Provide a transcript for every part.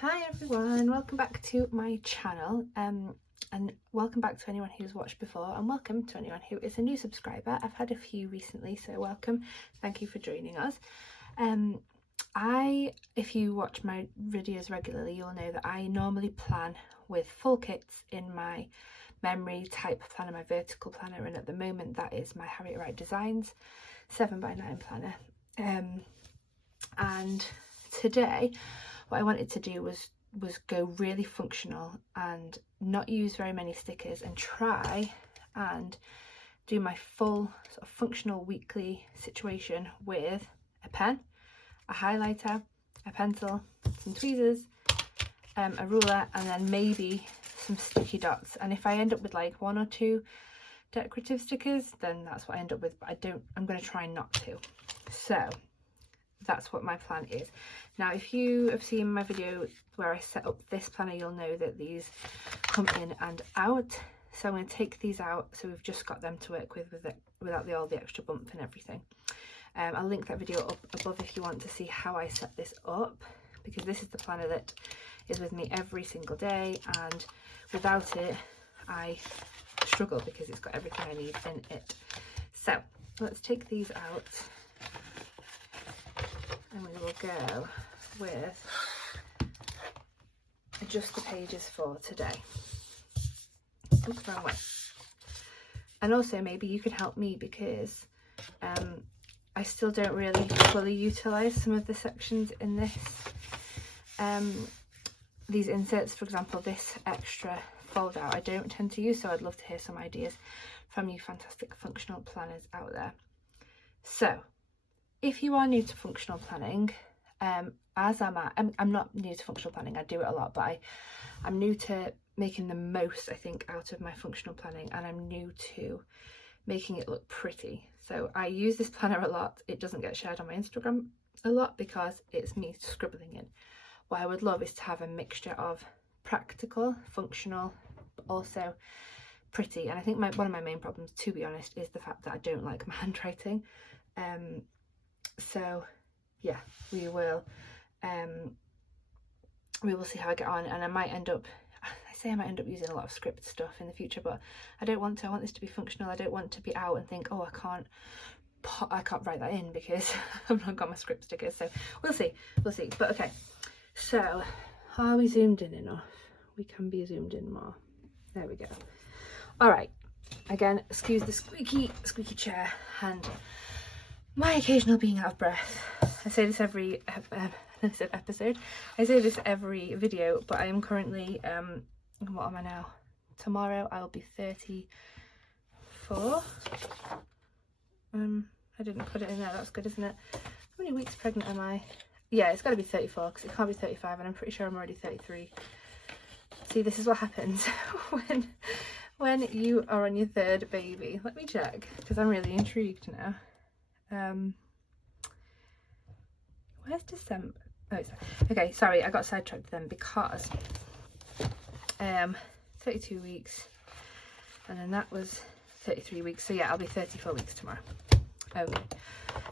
Hi everyone, welcome back to my channel and welcome back to anyone who's watched before, and welcome to anyone who is a new subscriber. I've had a few recently, so welcome, thank you for joining us. If you watch my videos regularly, you'll know that I normally plan with full kits in my memory type planner, my vertical planner, and at the moment that is my Harriet Wright Designs 7x9 planner. And today what I wanted to do was go really functional and not use very many stickers, and try and do my full sort of functional weekly situation with a pen, a highlighter, a pencil, some tweezers, a ruler, and then maybe some sticky dots. And if I end up with like 1 or 2 decorative stickers, then that's what I end up with, but I'm going to try not to. So that's what my plan is. Now, if you have seen my video where I set up this planner, you'll know that these come in and out. So I'm going to take these out, so we've just got them to work with it without all the extra bump and everything. I'll link that video up above if you want to see how I set this up, because this is the planner that is with me every single day, and without it I struggle because it's got everything I need in it. So let's take these out and we will go with just the pages for today. Oops, wrong way. And also maybe you can help me, because I still don't really fully utilise some of the sections in this. These inserts, for example, this extra fold out, I don't tend to use, so I'd love to hear some ideas from you fantastic functional planners out there. So if you are new to functional planning, as I'm not new to functional planning, I do it a lot, but I'm new to making the most, I think, out of my functional planning, and I'm new to making it look pretty. So I use this planner a lot. It doesn't get shared on my Instagram a lot because it's me scribbling in. What I would love is to have a mixture of practical, functional, but also pretty. And I think one of my main problems, to be honest, is the fact that I don't like my handwriting. So yeah, we will see how I get on, and I might end up using a lot of script stuff in the future, but I don't want to. I want this to be functional. I don't want to be out and think, oh, I can't write that in because I've not got my script stickers. So we'll see. But okay, so are we zoomed in enough? We can be zoomed in more. There we go. All right, again, excuse the squeaky chair and my occasional being out of breath. I say this every episode. I say this every video, but I am currently, what am I now? Tomorrow I'll be 34. I didn't put it in there, that's good, isn't it? How many weeks pregnant am I? Yeah, it's got to be 34 because it can't be 35, and I'm pretty sure I'm already 33. See, this is what happens when you are on your 3rd baby. Let me check, because I'm really intrigued now. Where's December? Oh, it's okay, sorry, I got sidetracked then, because 32 weeks, and then that was 33 weeks, so yeah, I'll be 34 weeks tomorrow. Okay,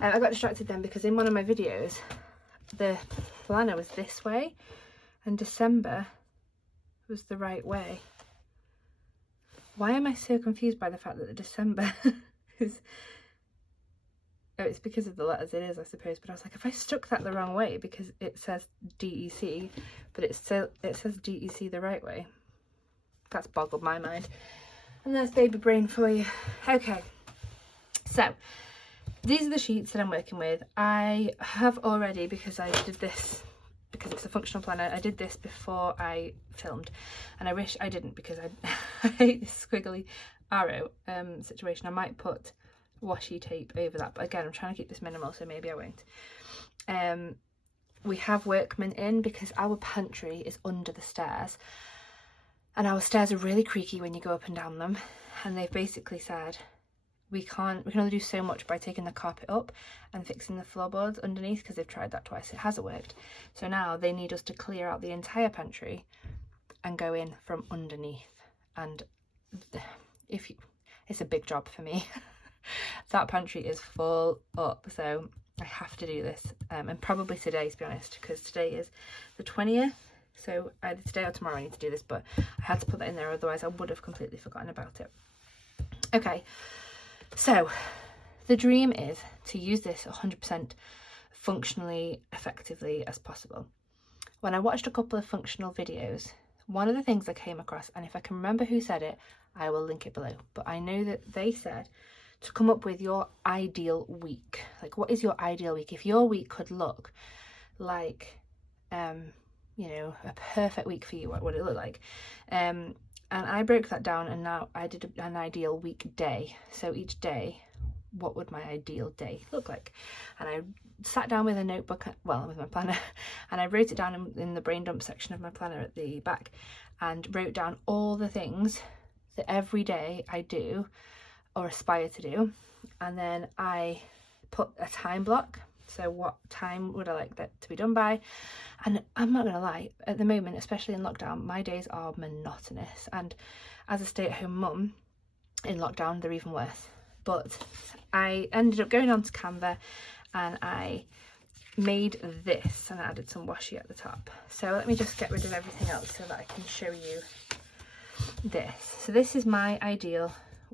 I got distracted then because in one of my videos the planner was this way and December was the right way. Why am I so confused by the fact that the December is... Oh, it's because of the letters, it is, I suppose, but I was like, if I stuck that the wrong way, because it says DEC, but it says DEC the right way. That's boggled my mind. And there's baby brain for you. Okay, so these are the sheets that I'm working with. I have already, because I did this, because it's a functional planner, I did this before I filmed, and I wish I didn't, because I hate this squiggly arrow situation. I might put washi tape over that, but again, I'm trying to keep this minimal, so maybe I won't. We have workmen in because our pantry is under the stairs, and our stairs are really creaky when you go up and down them, and they've basically said we can only do so much by taking the carpet up and fixing the floorboards underneath, because they've tried that twice, it hasn't worked. So now they need us to clear out the entire pantry and go in from underneath, and it's a big job for me. That pantry is full up, so I have to do this, and probably today, to be honest, because today is the 20th, So either today or tomorrow I need to do this, but I had to put that in there, otherwise I would have completely forgotten about it. Okay, so the dream is to use this 100% functionally, effectively as possible. When I watched a couple of functional videos, one of the things I came across, and if I can remember who said it, I will link it below, but I know that they said to come up with your ideal week. Like, what is your ideal week? If your week could look like, you know, a perfect week for you, what would it look like? And I broke that down, and now I did an ideal weekday. So each day, what would my ideal day look like? And I sat down with a notebook, well, with my planner, and I wrote it down in the brain dump section of my planner at the back, and wrote down all the things that every day I do or aspire to do. And then I put a time block. So what time would I like that to be done by? And I'm not gonna lie, at the moment, especially in lockdown, my days are monotonous, and as a stay-at-home mum in lockdown, they're even worse. But I ended up going onto Canva and I made this, and I added some washi at the top. So let me just get rid of everything else so that I can show you this. So this is my ideal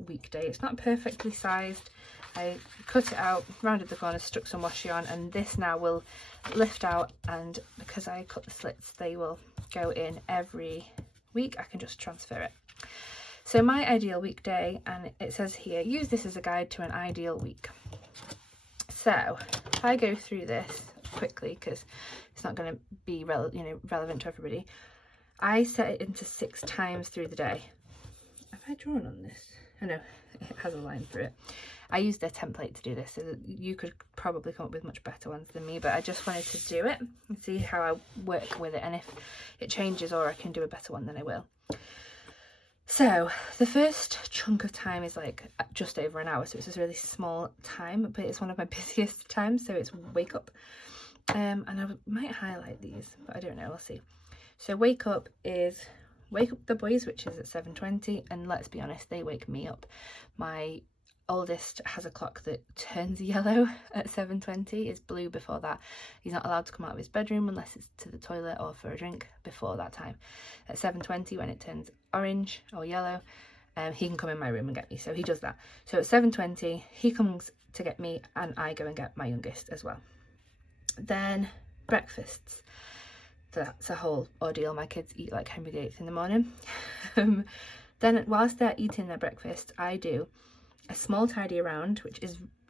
weekday. It's not perfectly sized. I cut it out, rounded the corners, stuck some washi on, and this now will lift out, and because I cut the slits, they will go in every week. I can just transfer it. So my ideal weekday, and it says here, use this as a guide to an ideal week. So if I go through this quickly, because it's not going to be relevant to everybody, I set it into 6 times through the day. Have I drawn on this? I know it has a line through it. I used their template to do this, so that you could probably come up with much better ones than me, but I just wanted to do it and see how I work with it, and if it changes or I can do a better one, then I will. So the first chunk of time is like just over an hour, so it's a really small time, but it's one of my busiest times, so it's wake up. And I might highlight these, but I don't know, we'll see. So wake up is wake up the boys, which is at 7:20, and let's be honest, they wake me up. My oldest has a clock that turns yellow at 7:20. It's blue before that. He's not allowed to come out of his bedroom unless it's to the toilet or for a drink before that time. At 7:20, when it turns orange or yellow, he can come in my room and get me, so he does that. So at 7:20 he comes to get me, and I go and get my youngest as well. Then breakfasts. That's a whole ordeal. My kids eat like Henry VIII in the morning. Then whilst they're eating their breakfast, I do a small tidy around, which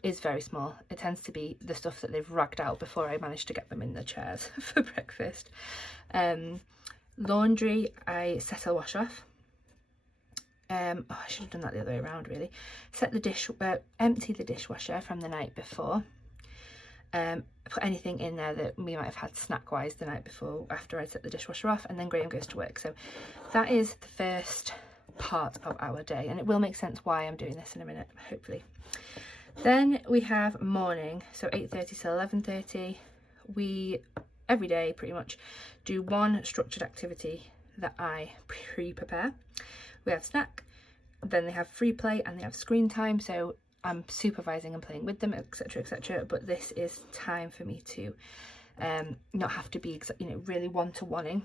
is very small. It tends to be the stuff that they've ragged out before I manage to get them in the chairs for breakfast. Laundry, I set a wash off. I should have done that the other way around, really. Empty the dishwasher from the night before. Put anything in there that we might have had snack wise the night before after I set the dishwasher off, and then Graham goes to work. So that is the first part of our day, and it will make sense why I'm doing this in a minute, hopefully. Then we have morning, so 8:30 till 11:30. We every day pretty much do one structured activity that I pre-prepare. We have snack, then they have free play, and they have screen time, so I'm supervising and playing with them, etc, etc. But this is time for me to not have to be, really one-to-oneing,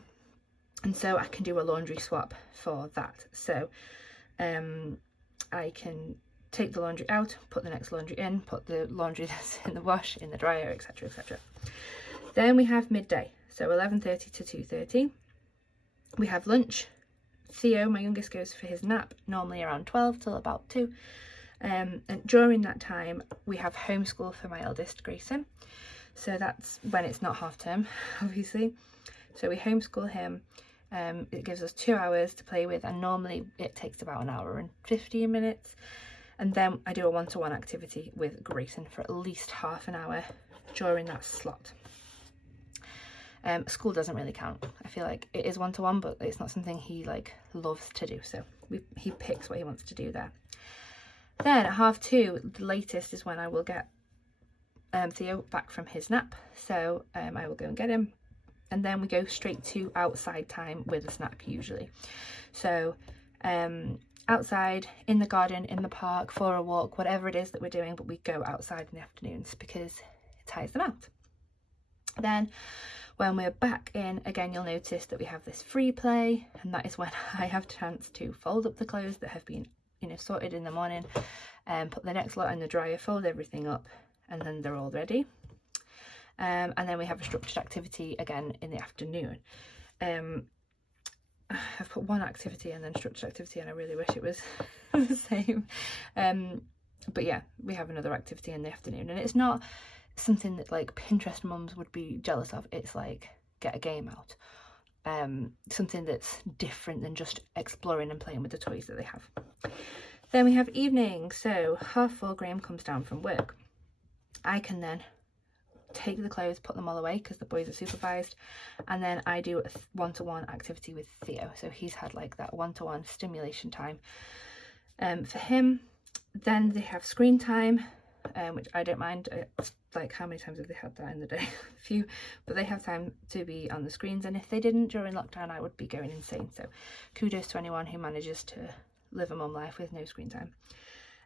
and so I can do a laundry swap for that. So I can take the laundry out, put the next laundry in, put the laundry that's in the wash in the dryer, etc, etc. Then we have midday, so 11:30 to 2:30. We have lunch. Theo, my youngest, goes for his nap normally around 12 till about 2. And during that time we have homeschool for my eldest, Grayson, so that's when it's not half term, obviously. So we homeschool him. It gives us 2 hours to play with, and normally it takes about an hour and 15 minutes, and then I do a one-to-one activity with Grayson for at least half an hour during that slot. School doesn't really count. I feel like it is one-to-one, but it's not something he loves to do, so he picks what he wants to do there. Then at 2:30, the latest, is when I will get Theo back from his nap, so I will go and get him, and then we go straight to outside time with a snack usually. So outside, in the garden, in the park, for a walk, whatever it is that we're doing, but we go outside in the afternoons because it tires them out. Then When we're back in, again, you'll notice that we have this free play, and that is when I have a chance to fold up the clothes that have been, you know, sorted in the morning, and put the next lot in the dryer, fold everything up, and then they're all ready. And then we have a structured activity again in the afternoon. I've put one activity and then structured activity, and I really wish it was the same. But yeah, we have another activity in the afternoon, and it's not something that like Pinterest mums would be jealous of. It's like get a game out, something that's different than just exploring and playing with the toys that they have. Then we have evening. So 4:30 Graham comes down from work. I can then take the clothes, put them all away because the boys are supervised, and then I do a one-to-one activity with Theo. So he's had like that one-to-one stimulation time for him. Then they have screen time, which I don't mind. It's like, how many times have they had that in the day? A few. But they have time to be on the screens, and if they didn't during lockdown, I would be going insane. So kudos to anyone who manages to live a mum life with no screen time.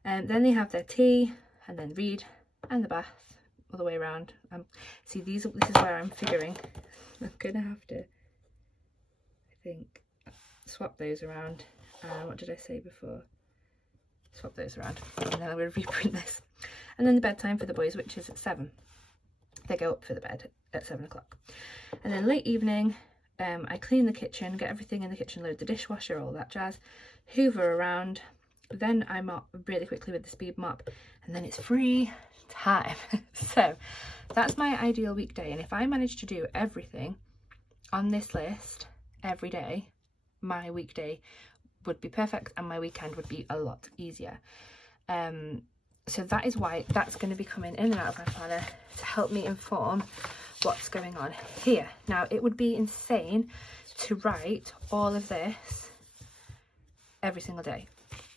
And then they have their tea, and then read, and the bath, all the way around. See, this is where I'm figuring I'm gonna have to, I think, swap those around. What did I say before? Swap those around, and then I'm going to reprint this. And then the bedtime for the boys, which is at 7. They go up for the bed at 7 o'clock. And then late evening, I clean the kitchen, get everything in the kitchen, load the dishwasher, all that jazz, hoover around. Then I mop really quickly with the speed mop, and then it's free time. So that's my ideal weekday, and if I manage to do everything on this list every day, my weekday would be perfect and my weekend would be a lot easier. So that is why that's going to be coming in and out of my planner to help me inform what's going on here. Now, it would be insane to write all of this every single day.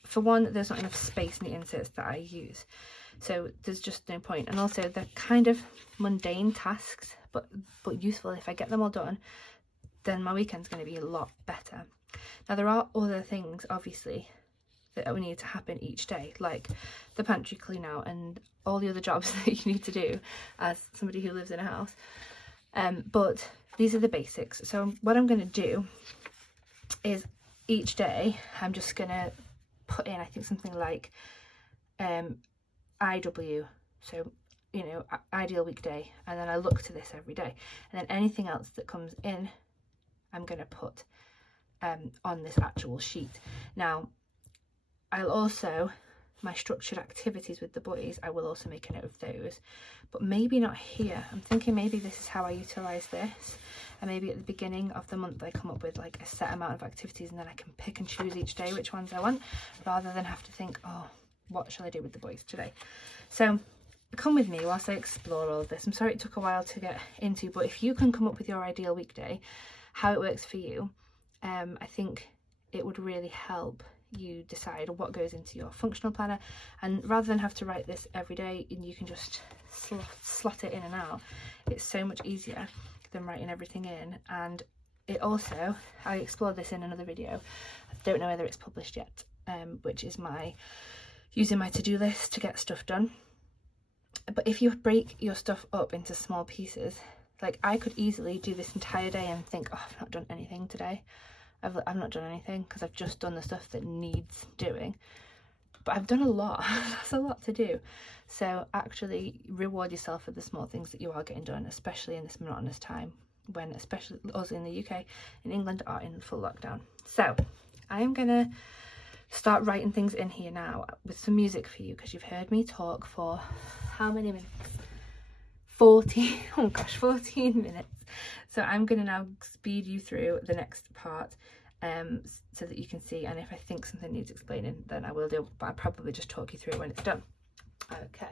For one, there's not enough space in the inserts that I use, so there's just no point. And also, they're kind of mundane tasks, but useful. If I get them all done, then my weekend's going to be a lot better. Now, there are other things, obviously, that we need to happen each day, like the pantry clean out and all the other jobs that you need to do as somebody who lives in a house. But these are the basics. So what I'm going to do is each day I'm just going to put in, I think, something like IW, so, you know, ideal weekday, and then I look to this every day, and then anything else that comes in I'm going to put on this actual sheet. Now, I'll also, my structured activities with the boys, I will also make a note of those, but maybe not here. I'm thinking maybe this is how I utilise this, and maybe at the beginning of the month I come up with like a set amount of activities, and then I can pick and choose each day which ones I want, rather than have to think, oh, what shall I do with the boys today? So come with me whilst I explore all of this. I'm sorry it took a while to get into, but if you can come up with your ideal weekday, how it works for you, I think it would really help you decide what goes into your functional planner. And rather than have to write this every day and you can just slot it in and out, it's so much easier than writing everything in. And it also, I explored this in another video, I don't know whether it's published yet, which is using my to-do list to get stuff done. But if you break your stuff up into small pieces, like I could easily do this entire day and think, oh, I've not done anything today. I've not done anything because I've just done the stuff that needs doing. But I've done a lot. That's a lot to do. So actually reward yourself for the small things that you are getting done, especially in this monotonous time when especially us in the UK, in England, are in full lockdown. So I'm going to start writing things in here now with some music for you, because you've heard me talk for how many minutes? 14 minutes. So I'm going to now speed you through the next part so that you can see, and if I think something needs explaining then I will do, but I'll probably just talk you through it when it's done. Okay.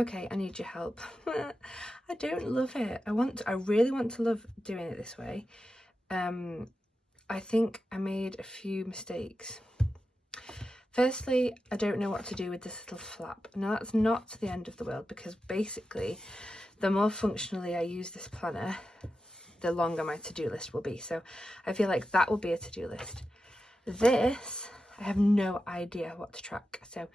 Okay, I need your help. I don't love it. I really want to love doing it this way. I think I made a few mistakes. Firstly, I don't know what to do with this little flap. Now that's not the end of the world, because basically the more functionally I use this planner, the longer my to-do list will be. So I feel like that will be a to-do list. This, I have no idea what to track. So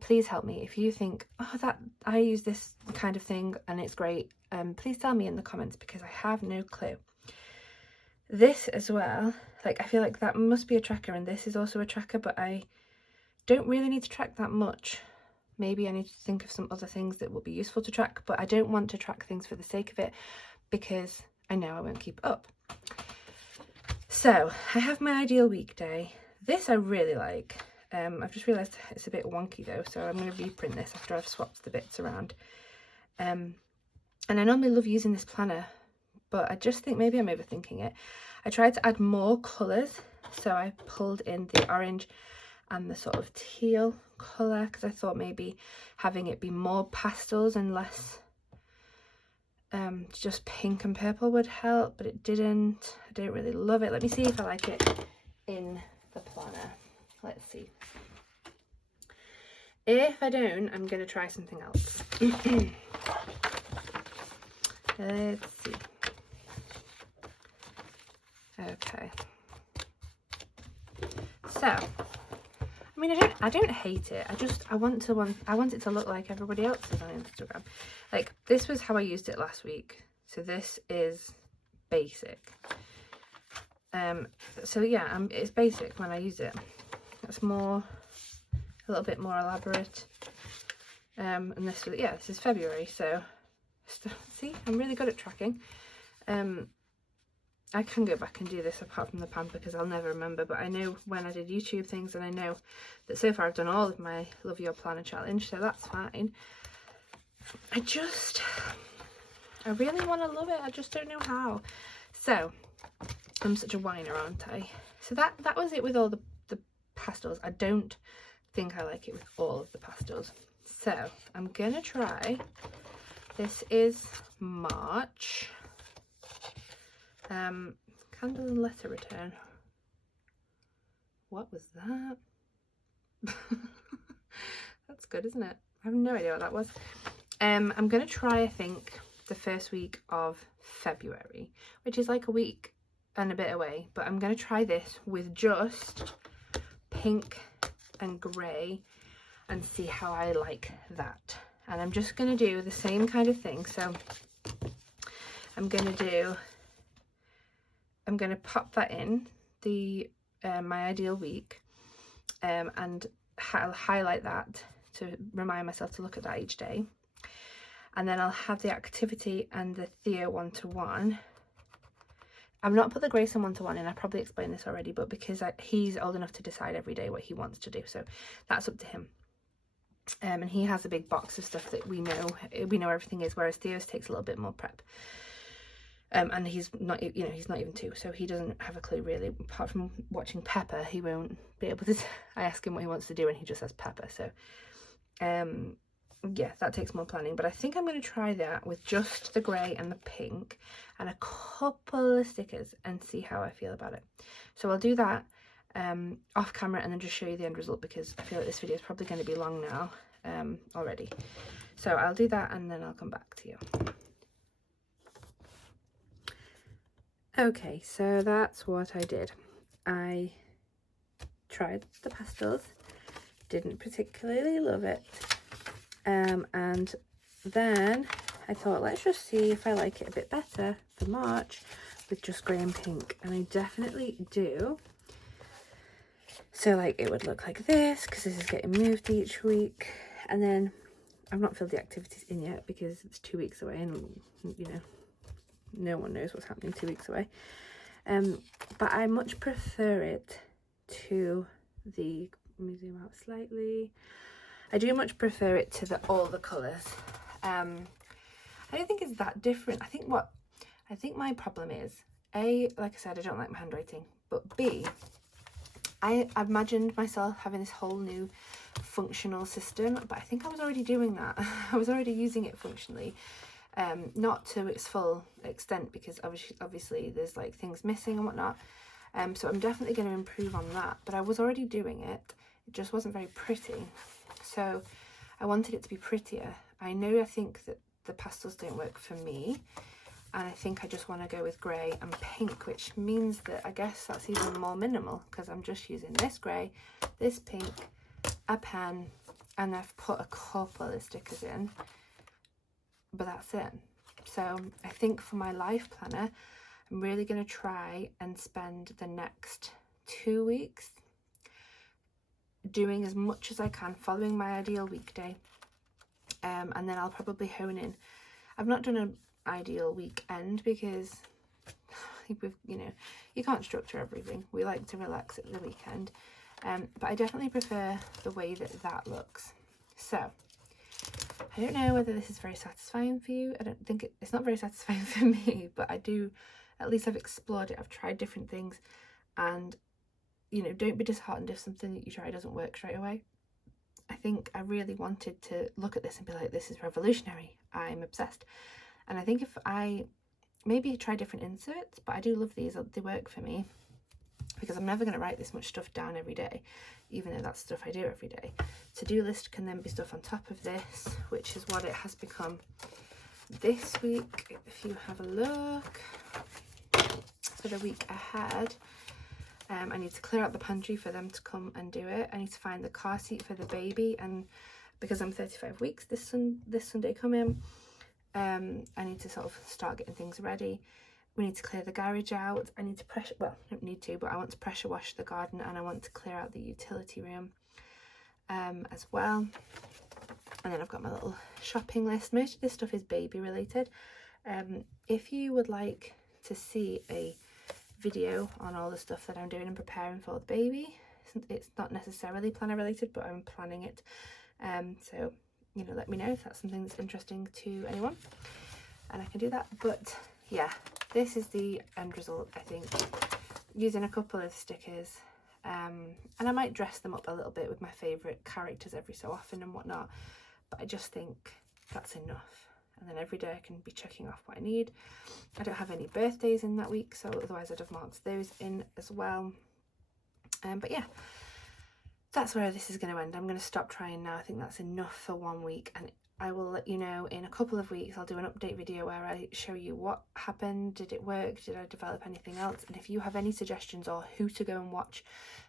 please help me. If you think, oh, that I use this kind of thing and it's great, please tell me in the comments, because I have no clue. This as well, like I feel like that must be a tracker, and this is also a tracker, but I don't really need to track that much. Maybe I need to think of some other things that will be useful to track, but I don't want to track things for the sake of it, because I know I won't keep up. So I have my ideal weekday. This I really like. I've just realised it's a bit wonky though, so I'm going to reprint this after I've swapped the bits around. And I normally love using this planner, but I just think maybe I'm overthinking it. I tried to add more colours, so I pulled in the orange and the sort of teal colour, because I thought maybe having it be more pastels and less just pink and purple would help, but it didn't. I don't really love it. Let me see if I like it in the planner. Let's see. If I don't, I'm going to try something else. Let's see. Okay. So, I mean, I don't hate it. I want it to look like everybody else's on Instagram. Like, this was how I used it last week. So this is basic. So yeah, it's basic when I use it. It's a little bit more elaborate. And this is February, so see, I'm really good at tracking. I can go back and do this apart from the pamper, because I'll never remember, but I know when I did YouTube things, and I know that so far I've done all of my Love Your Planner challenge, so that's fine. I really want to love it, I just don't know how. So I'm such a whiner, aren't I? So that was it with all the pastels. I don't think I like it with all of the pastels. So I'm gonna try, this is March. Candle and letter return. What was that? That's good, isn't it? I have no idea what that was. I'm gonna try, I think, the first week of February, which is like a week and a bit away, but I'm gonna try this with just pink and grey and see how I like that. And I'm just gonna do the same kind of thing. So I'm gonna pop that in the my ideal week, and I'll highlight that to remind myself to look at that each day. And then I'll have the activity and the Theo one-to-one. I've not put the Grayson one-to-one in, I probably explained this already, but because he's old enough to decide every day what he wants to do, so that's up to him. And he has a big box of stuff that we know everything is, whereas Theo's takes a little bit more prep. And he's not, he's not even 2, so he doesn't have a clue really. Apart from watching Pepper, he won't be able to. I ask him what he wants to do, and he just says Pepper. So, yeah, that takes more planning. But I think I'm going to try that with just the grey and the pink and a couple of stickers and see how I feel about it. So I'll do that off camera and then just show you the end result, because I feel like this video is probably going to be long now already. So I'll do that and then I'll come back to you. Okay, so that's what I did. I tried the pastels, didn't particularly love it, and then I thought, let's just see if I like it a bit better for March with just grey and pink, and I definitely do. So like it would look like this, because this is getting moved each week, and then I've not filled the activities in yet because it's 2 weeks away, and no one knows what's happening 2 weeks away. But I much prefer it to the, let me zoom out slightly. I do much prefer it to all the colours. I don't think it's that different. I think my problem is, A, like I said, I don't like my handwriting, but B, I imagined myself having this whole new functional system, but I think I was already doing that. I was already using it functionally, not to its full extent, because obviously there's like things missing and whatnot. So I'm definitely going to improve on that, but I was already doing it. It just wasn't very pretty. So I wanted it to be prettier. I think that the pastels don't work for me, and I think I just want to go with grey and pink, which means that I guess that's even more minimal, because I'm just using this grey, this pink, a pen, and I've put a couple of stickers in, but that's it. So I think for my life planner, I'm really going to try and spend the next 2 weeks doing as much as I can, following my ideal weekday, and then I'll probably hone in. I've not done an ideal weekend because we've, you can't structure everything. We like to relax at the weekend, but I definitely prefer the way that that looks. So I don't know whether this is very satisfying for you. I don't think it's not very satisfying for me, but I do, at least I've explored it. I've tried different things, and don't be disheartened if something that you try doesn't work straight away. I think I really wanted to look at this and be like, this is revolutionary. I'm obsessed. And I think if I maybe try different inserts, but I do love these, they work for me, because I'm never going to write this much stuff down every day, even though that's stuff I do every day. To-do list can then be stuff on top of this, which is what it has become this week. If you have a look for the week ahead, I need to clear out the pantry for them to come and do it. I need to find the car seat for the baby, and because I'm 35 weeks this Sunday coming, I need to sort of start getting things ready. We need to clear the garage out. I need to I don't need to, but I want to pressure wash the garden, and I want to clear out the utility room as well. And then I've got my little shopping list. Most of this stuff is baby related. If you would like to see a video on all the stuff that I'm doing and preparing for the baby, it's not necessarily planner related, but I'm planning it, so let me know if that's something that's interesting to anyone, and I can do that. But yeah, this is the end result, I think, using a couple of stickers, and I might dress them up a little bit with my favourite characters every so often and whatnot, but I just think that's enough. And then every day I can be checking off what I need. I don't have any birthdays in that week, so otherwise I'd have marked those in as well. But yeah, that's where this is going to end. I'm going to stop trying now. I think that's enough for 1 week, and I will let you know in a couple of weeks. I'll do an update video where I show you what happened. Did it work? Did I develop anything else? And if you have any suggestions or who to go and watch,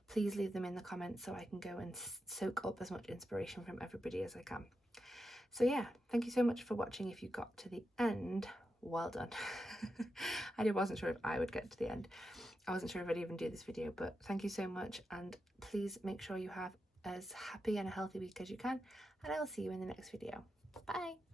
please leave them in the comments so I can go and soak up as much inspiration from everybody as I can. So yeah, thank you so much for watching. If you got to the end, well done. I wasn't sure if I would get to the end. I wasn't sure if I'd even do this video, but thank you so much, and please make sure you have as happy and a healthy week as you can, and I will see you in the next video. Bye.